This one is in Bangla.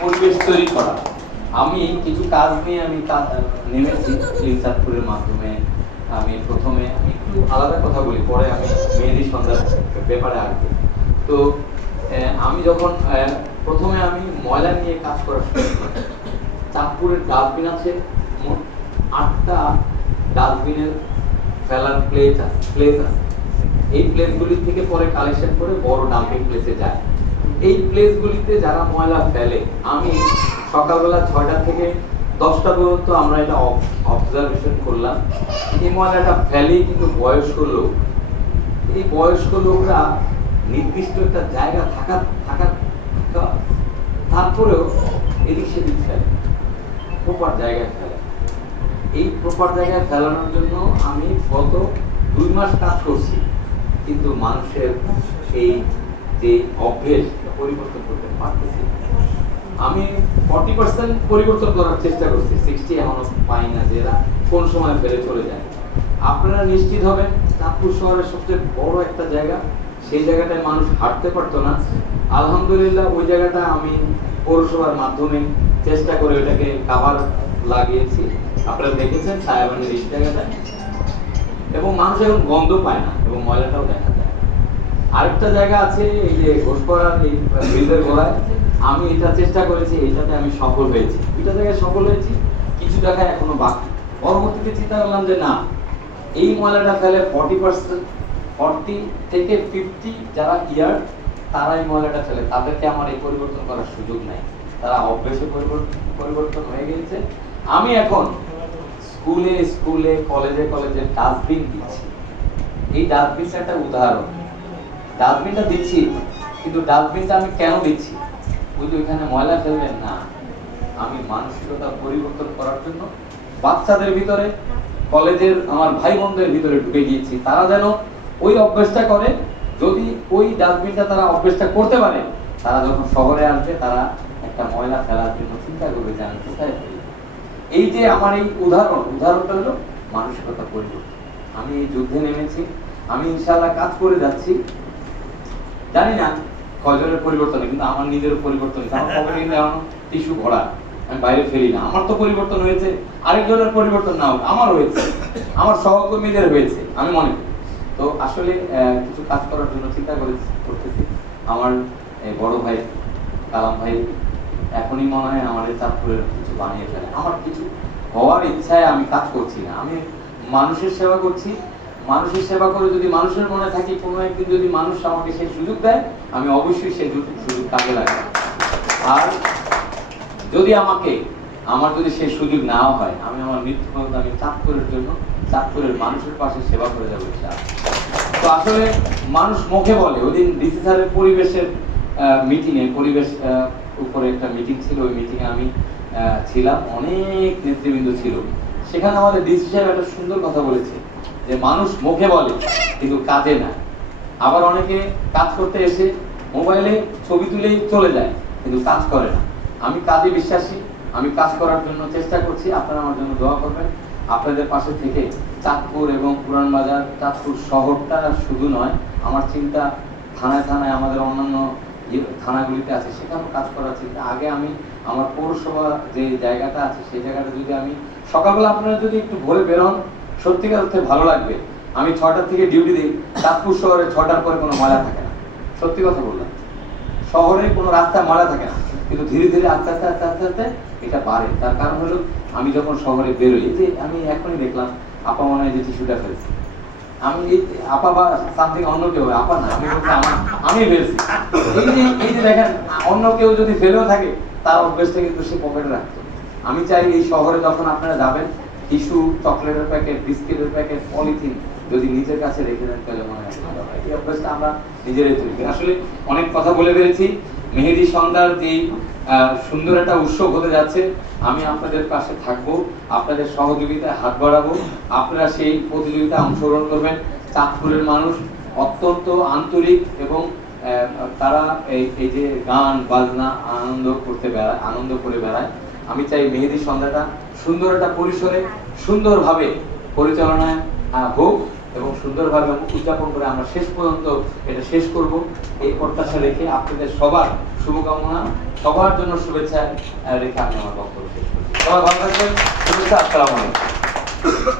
পরিবেশ তৈরি করা। আমি কিছু কাজ নিয়ে আমি নেমেছি এই চাঁদপুরের মাধ্যমে। আমি প্রথমে আমি একটু আলাদা কথা বলি, পরে আমি মেহেদী সন্ধ্যার ব্যাপারে আসবো। তো আমি যখন প্রথমে আমি ময়লা নিয়ে কাজ করা শুরু করি। চাঁদপুরের ডাস্টবিন আছে মোট 8টা ডাস্টবিনের ফেলার প্লেস আছে। এই প্লেসগুলি থেকে পরে কালেকশন করে বড় ডাম্পিং প্লেসে যায়। এই প্লেসগুলিতে যারা ময়লা ফেলে, আমি সকালবেলা 6টা থেকে 10টা পর্যন্ত আমরা এটা অবজারভেশন করলাম। এই ময়লাটা ফেলেই কিন্তু বয়স্ক লোক। এই বয়স্ক লোকরা নির্দিষ্ট একটা জায়গা থাকা তারপরেও এদিক সেদিক ফেলে, প্রপার জায়গায় ফেলে। এই প্রপার জায়গায় ফেলানোর জন্য আমি গত 2 মাস কাজ করছি, কিন্তু মানুষের এই যে অভ্যেস পরিবর্তন করতে পারতেছি। আমি 40% পরিবর্তন করার চেষ্টা করছি, 60 এখনো পাই না যে এরা কোন সময় ফেলে চলে যায়। আপনারা নিশ্চিত হবেন, চাঁদপুর শহরের সবচেয়ে বড় একটা জায়গা, সেই জায়গাটায় মানুষ হাঁটতে পারতো না। আলহামদুলিল্লাহ ওই জায়গাটা আমি পৌরসভার মাধ্যমে চেষ্টা করে ওটাকে কাভার লাগিয়েছি। আপনারা দেখেছেন ছায়াবানের এই জায়গাটা, এবং মানুষ এখন গন্ধ পায় না এবং ময়লাটাও দেখা যায়। আরেকটা জায়গা আছে এই যে ঘোষপাড়ার এই ব্রিজের গোড়ায়, আমি এটা চেষ্টা করেছি, এটাতে আমি সফল হয়েছি। 2টা জায়গায় সফল হয়েছি, কিছু জায়গায় এখনো বাকি। পরবর্তীতে চিন্তা করলাম যে না, এই ময়লাটা ফেলে 40 থেকে 50 যারা ইয়ার তারা এই ময়লাটা ফেলে, তাদেরকে আমার এই পরিবর্তন করার সুযোগ নাই। তারা অভ্যেসে পরিবর্তন হয়ে গেছে। আমি এখন স্কুলে কলেজে ডাস্টবিন দিচ্ছি। এই ডাস্টবিনটা একটা উদাহরণ। ডাস্টবিনটা দিচ্ছি, কিন্তু ডাস্টবিনটা আমি কেন দিচ্ছি? ওই যে ওইখানে ময়লা ফেলবেন না, আমি মানসিকতা পরিবর্তন করার জন্য বাচ্চাদের ভিতরে, কলেজের আমার ভাই বোনদের ভিতরে ঢুকে গিয়েছি। তারা যেন ওই অভ্যাসটা করে। যদি ওই ডাস্টবিনটা তারা অভ্যাসটা করতে পারে, তারা যখন শহরে আসবে তারা একটা ময়লা ফেলার জন্য চিন্তা করবে যে আমি কোথায় ফেলি। এই যে আমার এই উদাহরণটা হলো মানসিকতা পরিবর্তন। আমি এই যুদ্ধে নেমেছি, আমি ইনশাআল্লাহ কাজ করে যাচ্ছি। জানি না কয়জনের পরিবর্তন, কিন্তু আমার নিজের পরিবর্তন। আমার পকেটে কিন্তু এমন টিস্যু ভরা, আমি বাইরে ফেলি না। আমার তো পরিবর্তন হয়েছে, আরেকজনের পরিবর্তন না হোক, আমার হয়েছে, আমার সহকর্মীদের হয়েছে, আমি মনে করি। তো আসলে কিছু কাজ করার জন্য চিন্তা করতেছি। আমার বড় ভাই কালাম ভাই এখনই মনে হয় আমাদের চাঁদপুরের কিছু বানিয়ে ফেলে। আমার কিছু হওয়ার ইচ্ছায় আমি কাজ করছি না, আমি মানুষের সেবা করছি। মানুষের সেবা করে যদি মানুষের মনে থাকি, কোনো একদিন যদি মানুষ আমাকে সেই সুযোগ দেয়, আমি অবশ্যই সেই সুযোগ কাজে লাগাবো। আর যদি আমার যদি সেই সুযোগ নাও হয়, আমি আমার মৃত্যু পর্যন্ত আমি চাঁদপুরের জন্য, চাঁদপুরের মানুষের পাশে সেবা করে যাবো। তো আসলে মানুষ মুখে বলে, ওই দিন ডিসি স্যারের পরিবেশের মিটিংয়ে, পরিবেশ উপরে একটা মিটিং ছিল, ওই মিটিংয়ে আমি ছিলাম, অনেক নেতৃবৃন্দ ছিল। সেখানে আমাদের ডিসি সাহেব একটা সুন্দর কথা বলেছে যে মানুষ মুখে বলে কিন্তু কাজে না। আবার অনেকে কাজ করতে এসে মোবাইলে ছবি তুলেই চলে যায়, কিন্তু কাজ করে না। আমি কাজে বিশ্বাসী, আমি কাজ করার জন্য চেষ্টা করছি। আপনারা আমার জন্য দোয়া করবেন। আপনাদের পাশে থেকে চাঁদপুর এবং পুরান বাজার, চাঁদপুর শহরটা শুধু নয়, আমার চিন্তা থানায় আমাদের অন্যান্য থানাগুলিতে আছে, সেখানেও কাজ করার চিন্তা। আগে আমি আমার পৌরসভা যে জায়গাটা আছে, সেই জায়গাটা যদি আমি সকালবেলা, আপনারা যদি একটু ভোরে বেরোন, সত্যিকার অর্থে ভালো লাগবে। আমি 6টা থেকে ডিউটি দিই, চাঁদপুর শহরে 6টার পরে কোনো ময়লা থাকে না। সত্যি কথা বললাম, শহরে কোনো রাস্তায় ময়লা থাকে না, কিন্তু ধীরে ধীরে আস্তে আস্তে এটা বাড়ে। তার কারণ হলো আমি যখন শহরে বেরোই, যে আমি এখনই দেখলাম আপা মনে হয় যে টিস্যুটা ফেলছি। আমি আপা বা সামথিং অন্য কেউ, আপা না, আমি বলছি আমি ফেলছি। এই যে দেখেন, অন্য কেউ যদি ফেলেও থাকে, তার অভ্যেসটা কিন্তু সে পকেটে রাখতো। আমি চাই এই শহরে যখন আপনারা যাবেন, টিস্যু, চকলেটের প্যাকেট, বিস্কিটের প্যাকেট, পলিথিন যদি নিজের কাছে রেখে দেন, তাহলে মনে হয় ভালো হয়। এই অভ্যাসটা আমরা নিজেরাই তৈরি করি। আসলে অনেক কথা বলে ফেলেছি। মেহেদী সন্ধ্যার যে সুন্দর একটা উৎসব হতে যাচ্ছে, আমি আপনাদের পাশে থাকবো, আপনাদের সহযোগিতায় হাত বাড়াবো। আপনারা সেই প্রতিযোগিতায় অংশগ্রহণ করবেন। চাঁদপুরের মানুষ অত্যন্ত আন্তরিক, এবং তারা এই যে গান বাজনা আনন্দ করে বেড়ায়। আমি চাই মেহেদী সন্ধ্যাটা সুন্দর একটা পরিসরে, সুন্দরভাবে পরিচালনায় হোক, এবং সুন্দরভাবে উদযাপন করে আমরা শেষ পর্যন্ত এটা শেষ করব, এই প্রত্যাশা রেখে আপনাদের সবার শুভকামনা, সবার জন্য শুভেচ্ছা রেখে আমি আমার বক্তব্য শেষ করছি। সবাই ভালো থাকবেন, শুভেচ্ছা, আসসালামু আলাইকুম।